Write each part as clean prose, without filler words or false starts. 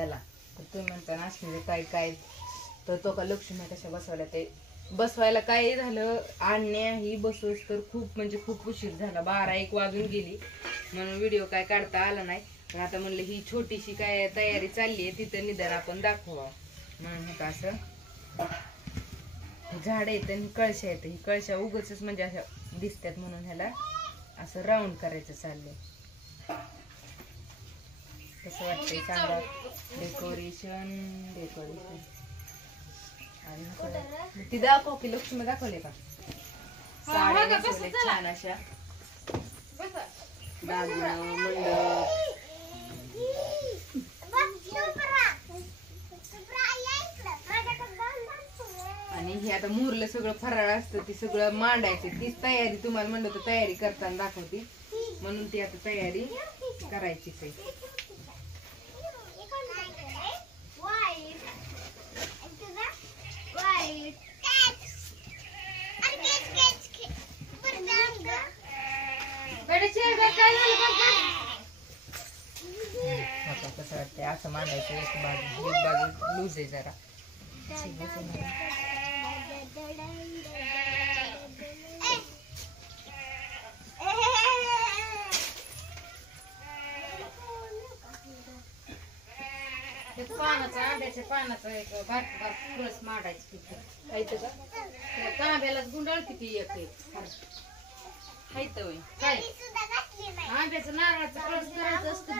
चला तर तुम्ही म्हणता ना अश्विनी काय काय तर तो का लक्ष्मी कशा बसवल्या ते बसवायला काय झालं आणण्या ही बसवस तर खूप म्हणजे खूप उशीर झाला 12-1 वाजून गेली म्हणून व्हिडिओ काय काढता आला नाही. पण आता म्हणलं ही छोटीशी काय तयारी चालली आहे तिथं निदान आपण दाखवा म्हणून होतं असं झाड येतं आणि कळशा येतं. ही कळशा उगच म्हणजे अशा दिसतात म्हणून ह्याला असं राऊंड करायचं चाललंय. कसं वाटतंय सांगा. डेकोरेशन आणि ती दाखव की लक्ष्मी दाखवले का साड्या नेसवल्या छान अशा दागिनं मंडप आणि हे आता मुरलं सगळं फराळ असतं ती सगळं मांडायचं तीच तयारी तुम्हाला म्हणलं तर तयारी करताना दाखवते म्हणून ती आता तयारी करायचीच आहे. कसं वाटतंय असं मांडायचं एक बाजू लूज आहे जरा पानाचा आंब्याच्या पानाचा एक बारक तुळस मांडायची तिथं तांब्यालाच गुंडाळ किती एक खायचं होय काय आंब्याचं नारळाचं कळस करायचं असतं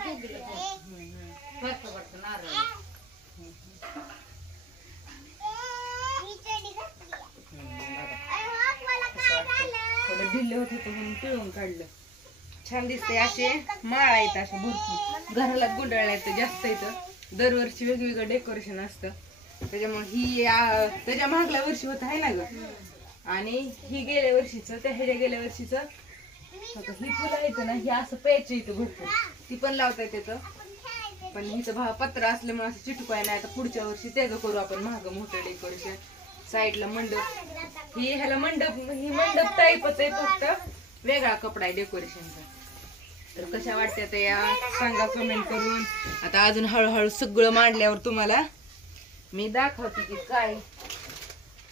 बारक नारळ थोडं ढिल्ले होत होतं म्हणून पिळून काढलं. छान दिसतंय असे माळा येतं असे भरपूर घराला गुंडाळला येतं जास्त येतं. दरवर्षी वेगवेगळं डेकोरेशन असतं त्याच्यामुळे ही त्याच्या मागल्या वर्षी होत आहे ना ग आणि ही गेल्या वर्षीच त्या ह्याच्या गेल्या वर्षीच ही फुलं येतं ना ही असं प्यायचं येतं भरपूर ती पण लावता येतं पण हिचं पत्र असल्यामुळे असं चिटकाय नाही. आता पुढच्या वर्षी त्याचं करू आपण महाग मोठं डेकोरेशन. साईडला मंडप ही ह्याला ही मंडप टाईपच आहे फक्त वेगळा कपडा आहे डेकोरेशनचा. तर कशा वाटत्या या सांगा कमेंट करून. आता अजून हळूहळू सगळं मांडल्यावर तुम्हाला मी दाखवते की काय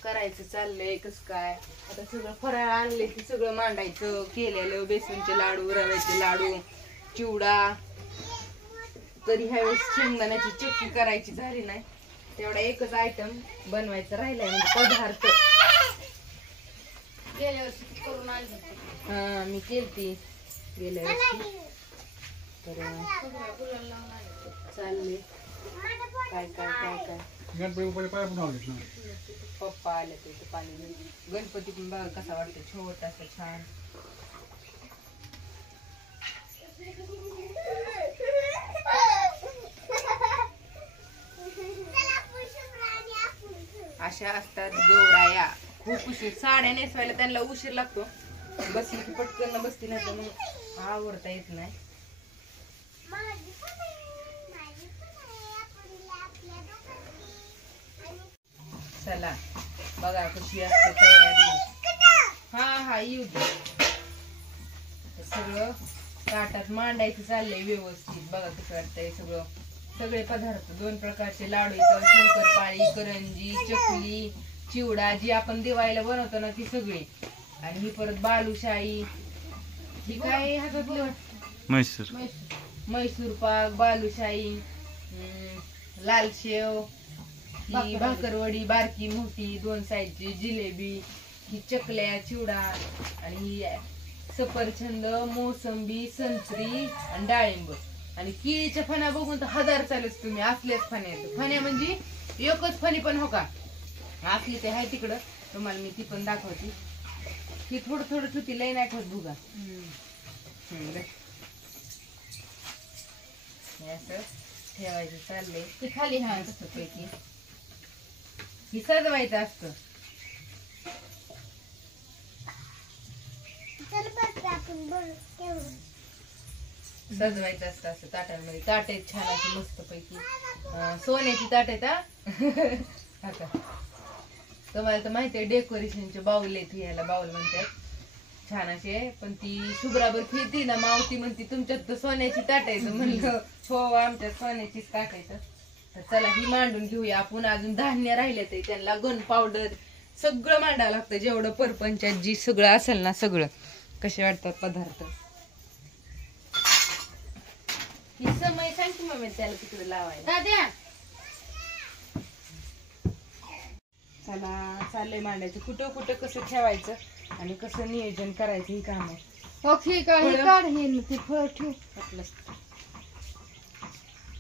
करायचं चाललंय कसं काय. आता सगळं फराळ आणले की सगळं मांडायचं केलेलं बेसनचे लाडू रव्याचे लाडू चिवडा. तरी ह्यावेळेस शेंगदाण्याची चक्की करायची झाली नाही तेवढा एकच आयटम बनवायचं राहिलाय म्हणजे पदार्थ गेल्या वर्षी करून आणली. हा मी केलती गेल्या वर्षी तर चालले काय काय काय काय पप्पा आले ते पाणी गणपती पण बघा कसा वाटतो छोटासा छान. अशा असतात गौराया. खूप उशीर साड्या नेसवायला त्यांना उशीर लागतो बसली की पटकन बसती नाही तर मग आवडता येत नाही. चला बघा कशी असते तयारी. हा येऊ दे. सगळं ताटात मांडायचं चाललंय व्यवस्थित. बघा कसं वाटतंय सगळे पदार्थ 2 प्रकारचे लाडू इथं शंकरपाळी करंजी चकली चिवडा जी आपण दिवाळीला बनवतो ना ती सगळी आणि ही परत बालुशाही ही काय ह्याच्यातलं मैसूर पाक बालुशाही लाल शेव ही भाकरवडी बारकी मोठी 2 साईजची जिलेबी ही चकल्या चिवडा आणि ही सफरचंद मोसंबी संत्री आणि डाळिंब आणि केळीच्या फण्या बघून तर 1000 चालूच तुम्ही असल्याच फण्या येतो. फण्या म्हणजे एकच फणी पण हो का असली ते आहे तिकडं तुम्हाला मी ती पण दाखवते. ही थोडं ठुती लय नाही ठेवत भुगा असं ठेवायचं चाललंय ते खाली हा असतं पैकी ही सजवायचं असतं. सजवायचं असतं असं ताटांमध्ये. ताट आहेत छान अशी मस्त पैकी सोन्याची ताट आहेत हा. तुम्हाला तर माहिती आहे डेकोरेशनचे बाऊल आहेत याला बाऊल म्हणतात छान असे. पण ती शुभ्राबर फिरती ना मावती म्हणती तुमच्यात तर सोन्याची ताट आहे म्हणलं हो आमच्यात सोन्याचीच ताट आहे. तर चला ही मांडून घेऊया आपण. अजून धान्य राहिले ते त्यांना गन पावडर सगळं मांडावं लागतं, जेवढं परपंचात जी सगळं असेल ना सगळं. कसे वाटतात पदार्थ ही समय सांगते मम्मी त्याला तिकडे लावायला. दाद्या चला चाललंय मांडायचं, कुठं कुठं कसं ठेवायचं आणि कसं नियोजन करायचं ही काम आहे. ओके काढ हे ते फळ ठेव.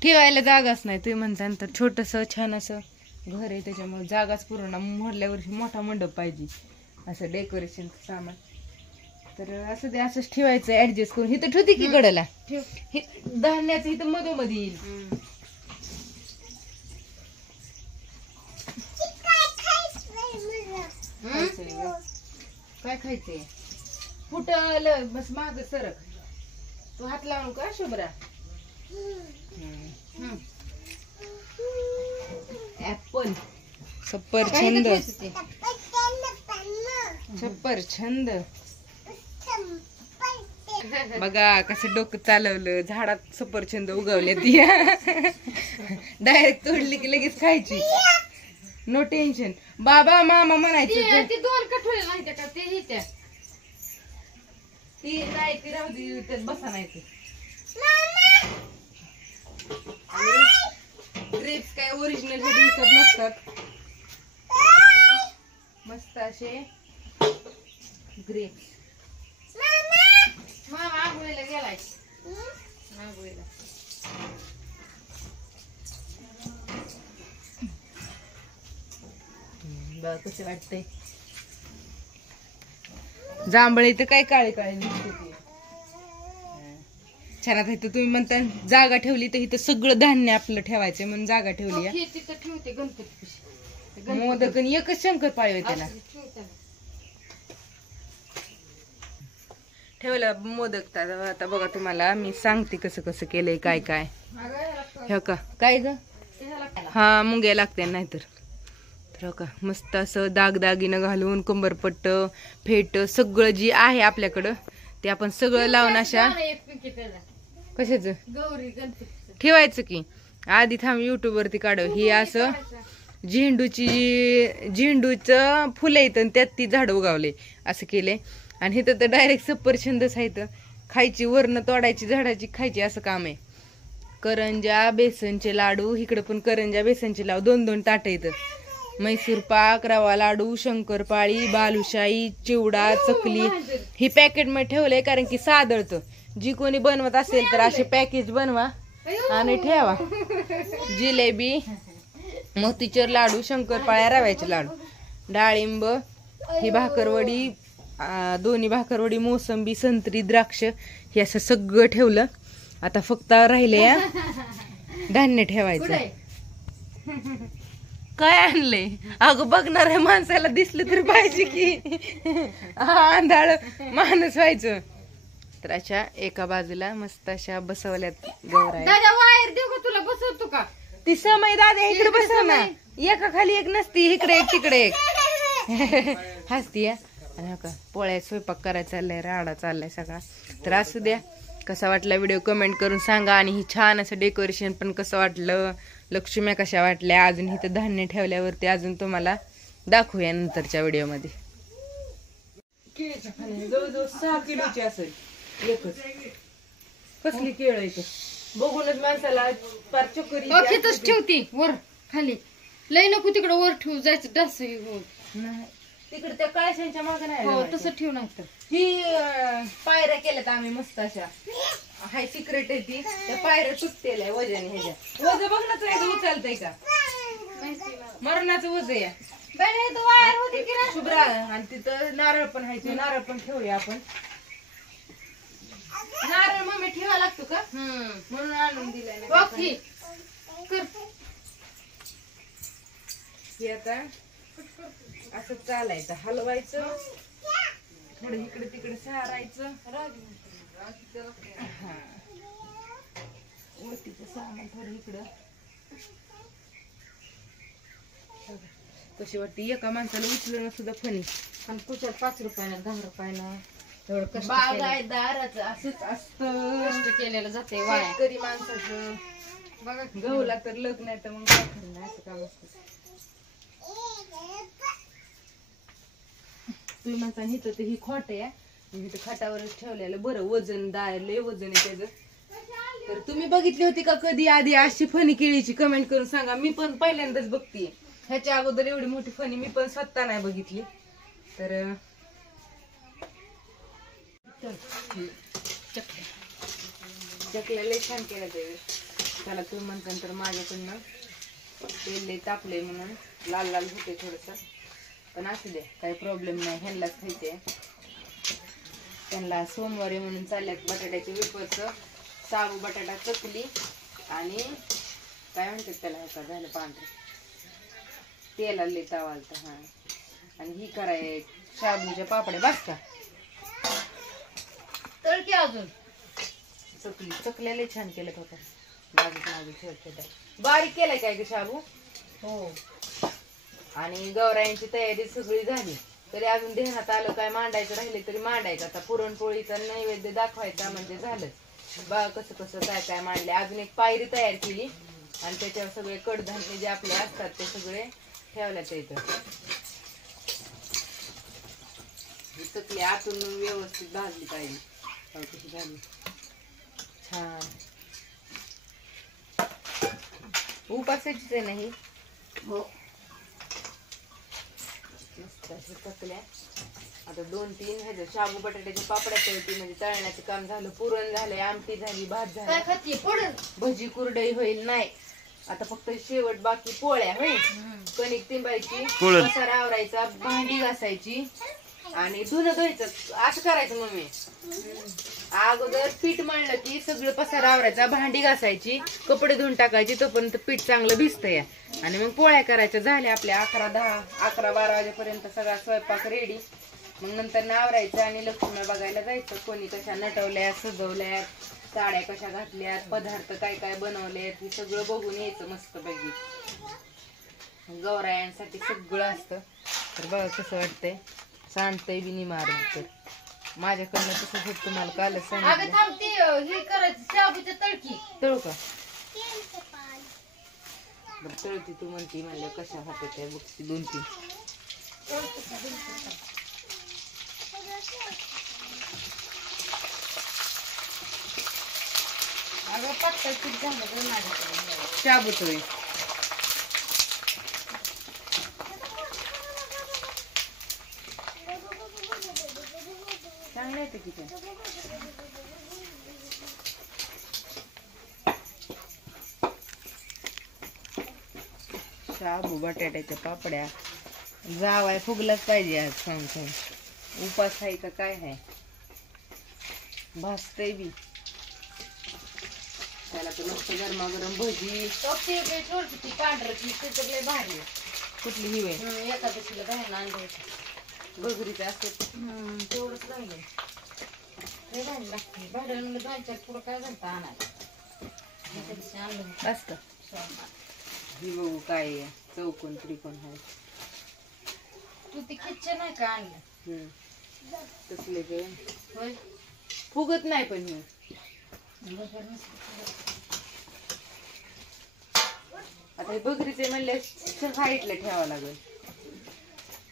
ठेवायला जागाच नाही तुम्ही म्हणता, तर छोटस छान असं घर आहे त्याच्यामुळे जागाच पूर्ण. मोडल्या वर्षी मोठा मंडप पाहिजे असं डेकोरेशन सामान. तर असं ते असंच ठेवायचं ऍडजस्ट करून. इथं ठेवते की गडाला ठेव. हे धान्याचं इथं मधोमध येईल. काय खायचंय फुटल बस माग सरक. तू हात लावू का शुभ्रा? ऍपल सफरचंद सफरचंद बघा कसं डोकं चालवलं. झाडात सफरचंद उगवले ती डायरेक्ट तोडली की लगेच खायची. No tension. बाबा मामा म्हणायचं ते दोन कठोळे माहिती का ते ही त्या ती नाही ती राहू दे त्यात बसा नाही ते. ग्रेप्स काय ओरिजिनल हे दिवसात नसतात, मस्त असे ग्रेप्स. मामा आंघोळीला गेलाय. आंघोळीला बघ कसं वाटतंय. जांभळे तर काय काळे काळे दिसते ते. छान. आता इथं तुम्ही म्हणता जागा ठेवली तर इथं सगळं धान्य आपलं ठेवायचं म्हणून जागा ठेवली. हे तिथं ठेवते गणपती मोदक आणि एकच शंकरपाळी होते त्याला ठेवलं मोदक. आता बघा तुम्हाला मी सांगते कसं कसं केलंय काय काय. हे का काय ग? हा मुंग्या लागते नाहीतर. तर का मस्त असं दागदागिनं घालून कंबरपट्ट फेट सगळं जी आहे आपल्याकडं ते आपण सगळं लावून अशा कशाच गौरी गणपती ठेवायचं की. आधी थांब युट्यूब वरती काढव. ही असं झेंडूचं फुलं येतं त्यात ती झाड उगावले असं केलंय. आणि इथं तर डायरेक्ट सफरचंदच आहेत खायची, वरण तोडायची झाडाची खायची असं काम आहे. करंजा बेसनचे लाडू इकडे पण करंजा बेसनचे लाडू 2-2 ताट येतं. मैसूर पाक, रवा लाडू, शंकरपाळी, बालुशाही, चिवडा, चकली ही पॅकेट मध्ये ठेवलंय कारण की सादळतं. जी कोणी बनवत असेल तर असे पॅकेज बनवा आणि ठेवा. जिलेबी, मोतीचूर लाडू, शंकरपाळ्या, रव्याचे लाडू, डाळिंब, ही भाकरवडी, दोन्ही भाकरवडी, मोसंबी, संत्री, द्राक्ष हे असं सगळं ठेवलं. आता फक्त राहिले या धान्य ठेवायचं. काय आणलंय अगं? बघणाऱ्या माणसाला दिसलं तर पाहिजे की आंधळ माणूस व्हायचं. तर अशा एका बाजूला मस्त अशा बसवल्यात गौराई. दादा वायर देऊ का तुला? बसवतो का? ती समय दादा इकडे बसव ना. एका खाली एक नसती, इकडे एक तिकडे एक हसती. आणि का पोळ्या स्वयंपाक करायचा चाललाय, राडा चाललाय सगळा. तर असू द्या. कसा वाटला व्हिडिओ कमेंट करून सांगा. आणि ही छान असं डेकोरेशन पण कसं वाटलं, लक्ष्म्या कशा वाटल्या. अजून इथं धान्य ठेवल्यावरती अजून तुम्हाला दाखवूया नंतरच्या व्हिडिओ मध्ये. जवळजवळ 6 किलोची असेल एकच. कसली केळ आहे बघूनच माणसाला फार चक्कर येते. ठेवती वर खाली. लय नको तिकडे वर ठेवू जायचं डास तिकडे त्या कळशांच्या मागे नाही. हो तसं ठेवू नाही तर. ही पायऱ्या केल्यात आम्ही मस्त अशा. हाय सिक्रेट आहे ती. त्या पायऱ्या तुटतेल्या वजन ह्याच्या. वज बघ ना तुझ्या उचलतय का? मरणाचं वज या शुभ्रा. आणि तिथं नारळ पण आहे, ते नारळ पण ठेवूया आपण. नारळ मम्मी ठेवा लागतो का म्हणून आणून दिलाय. हे आता असं चालायचं, हलवायचं, थोडं इकडे तिकडे सारायचं. हा वरतीचं सामान थोडं इकडं. कशी वाटते एका माणसाला उचलणं सुद्धा फनी. आणि कुठं 5 रुपयानं 10 रुपयानं एवढं कष्ट बागायतदाराचं असंच असतं. कष्ट केलेलं जाते वाया. शेतकरी माणसाचं बघा की. गहूला तर लग नाही तर मग काय करणार असं काम असतं. तुम्ही म्हणता हिथं ते ही खोट आहे म्हणजे ते खाटावरच ठेवलेलं बरं. वजन लय वजन आहे त्याचं. तर तुम्ही बघितली होती का कधी आधी अशी फणी केळीची? कमेंट करून सांगा. मी पण पहिल्यांदाच बघतीये. ह्याच्या अगोदर एवढी मोठी फणी मी पण स्वतः नाही बघितली. तर चकल्या लय छान केल्या त्याला तुम्ही म्हणता. तर माझ्याकडनं तेल लय तापले म्हणून लाल लाल होते थोडस. पण असू दे काही प्रॉब्लेम नाही. ह्यांनाच खायचे. त्यांना सोमवारी म्हणून चालल्यात बटाट्याचे वेफर्स, साबू बटाटा चकली आणि काय म्हणतात त्याला का झालं पांढरं तेला लय तावालत. हा आणि ही कराय शाबूच्या पापड्या. बस का तळकी अजून चकल्या लय छान केलं होतं. बारीक केलाय काय ग शाबू? हो. आणि गौरायांची तयारी सगळी झाली तरी अजून ध्यानात आलं काय मांडायचं राहिले तरी मांडायचं. आता पुरणपोळीचा नैवेद्य दाखवायचा म्हणजे झालंच. बा कसं कसं काय काय मांडले. अजून एक पायरी तयार केली आणि त्याच्यावर सगळे कडधान्य जे आपले असतात ते सगळे ठेवल्यात इथं. ही चकली आतून व्यवस्थित भाजली पाहिजे. कशी झाली छान. उपासाचीच आहे नाही. हो. मस्त अशी चकल्या. आता 2-3 ह्याचं शाबू बटाट्याच्या पापड्या तळती म्हणजे तळण्याचं काम झालं. पुरण झालंय, आमटी झाली, भात काय झाला, खाती पडल. भजी कुरडई होईल नाही. आता फक्त शेवट बाकी पोळ्या होईल. कणिक तिंबायची, पसारा आवरायचा, भांडी घासायची आणि धुणं धुवायचं. असं करायचं मम्मी. अगोदर पीठ मळलं की सगळं पसारा आवरायचा, भांडी घासायची, कपडे धुवून टाकायची. तोपर्यंत पीठ चांगलं भिजतंय आणि मग पोळ्या करायच्या. झाल्या आपल्या 11-12 वाजेपर्यंत सगळा स्वयंपाक रेडी. मग नंतर ना आवरायचं आणि लक्ष्मी बघायला जायचं. कोणी कशा नटवल्यात, सजवल्यात, साड्या कशा घातल्यात, पदार्थ काय काय बनवलेत हे सगळं बघून यायचं मस्त पैकी. गौरायांसाठी सगळं असतं. तर बघा कसं वाटतंय. सांगतंय बी निमार. तर माझ्याकडनं तसं होत तुम्हाला कालच सांगितलं. थांबते हे करायचं शाबूच्या तळकी. तळू का? बरं तळती तू म्हणती म्हणलं कशा हातात आहे बघ. 2-3 अगं पातळ पीठ झालं तर माझ्याकडे. शाबू तळी. चांगलं येतं की ते. शाबू बटाट्याच्या पापड्या जावाय फुगलाच पाहिजे आज. सांगतो उपास आहे का काय आहे. भाजतय बी त्याला तर मस्त गरमागरम भजी. थोडीशी ती पांढरची लय भारी. कुठली ही वेळ एकादशीला बाहेर आणलं होतं. घगरीचे असतात. तेवढंच राहिलं. लय भारी लागते. भाड्याला म्हणलं 2-4 पुढं काय झालं आणायला. एकादशी आणलं होतं. असतं ही बघू काय आहे. चौकोन त्रिकोण आहे. तू ती खिच्च नाही का आणलं? तसले ते होय. फुगत नाही पण हे. आता हे बकरीचे म्हणले हाईटला ठेवावं लागेल.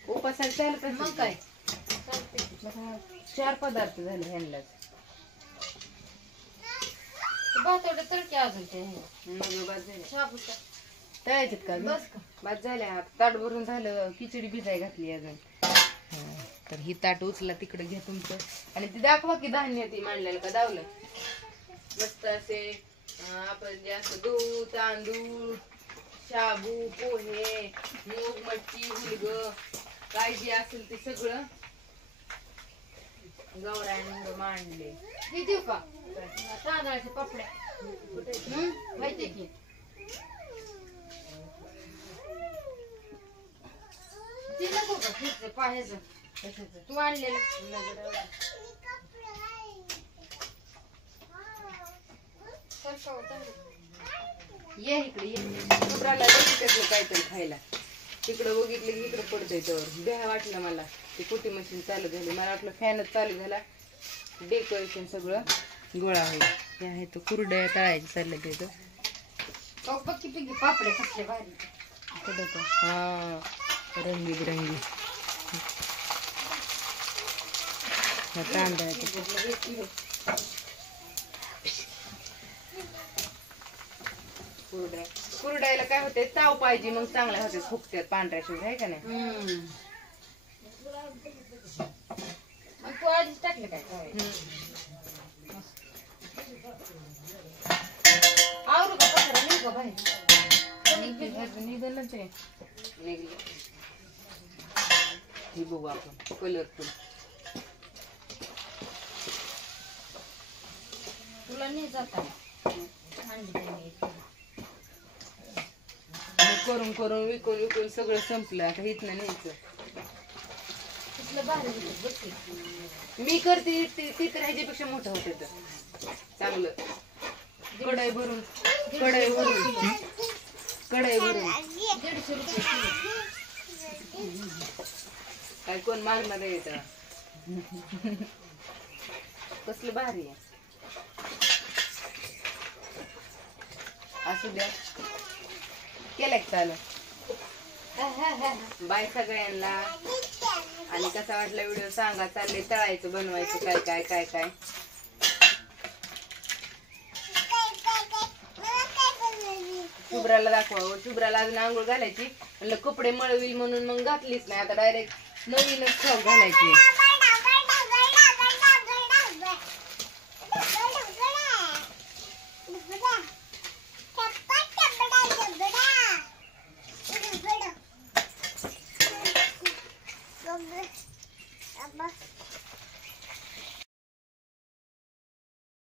उपासाला चालत मग काय 4 पदार्थ झाले ह्यांनाच. भातवड्या तळकी अजून ते मग बाद झाले. शाबूचा तळायचेत का? बस का? बाद झाल्या. ताट भरून झालं. खिचडी भिजाय घातली अजून. तर ही ताट उचला तिकडे घ्या तुमचं. आणि ती दाखवा की धान्य ती मांडलेलं का दावलं. मस्त असे आपण जे असं गहू, तांदूळ, शाबू, पोहे, मूग, मटकी, हुलग काय जे असेल ते सगळं गौरायांनी मांडले. हे देऊ का? तांदळाच्या पापड्या माहितीये की. ती नको का खिच पाहायचं कशाचं तू आणलेलं. ये इकडे ये. कुत्राला बघितलं काहीतरी खायला. तिकडं बघितलं की इकडं पडतंय तर भ्या वाटलं मला. ती कुटी मशीन चालू झाली. मला वाटलं फॅनच चालू झाला. डेकोरेशन सगळं गोळा होईल. हे आहे तो कुरड्या तळायची चाललं तिथं. पक्की पिकी पापडे कसले भारी. हा रंगीबिरंगी तांदळाचे कुरडायला काय होते ताव पाहिजे मग चांगल्या होते फुगतात पांढऱ्या शिवड्या आहे का नाही. तू आधीच टाकलं काय आवरू का पसरा नाही का बाहेर निघालच आहे निघलं हे बघू आपण कलरफुल. तुला नाही जाता करून करून विकून विकून सगळं संपलं आता इथनं न्यायचं. मी करते ती तर ह्याच्यापेक्षा मोठं होते तर चांगलं. कढई भरून कढई भरून 150 रुपये काय कोण मागणार येत कसलं भारी आहे. असू द्या केलं चालू. बाय सगळ्यांना. आणि कसा वाटला व्हिडिओ सांगा. चालले तळायचं बनवायचं काय काय काय काय. शुभ्राला दाखवा. शुभ्राला अजून आंघोळ घालायची म्हणलं कपडे मळवील म्हणून मग घातलीच नाही. आता डायरेक्ट नवीनच घालायची.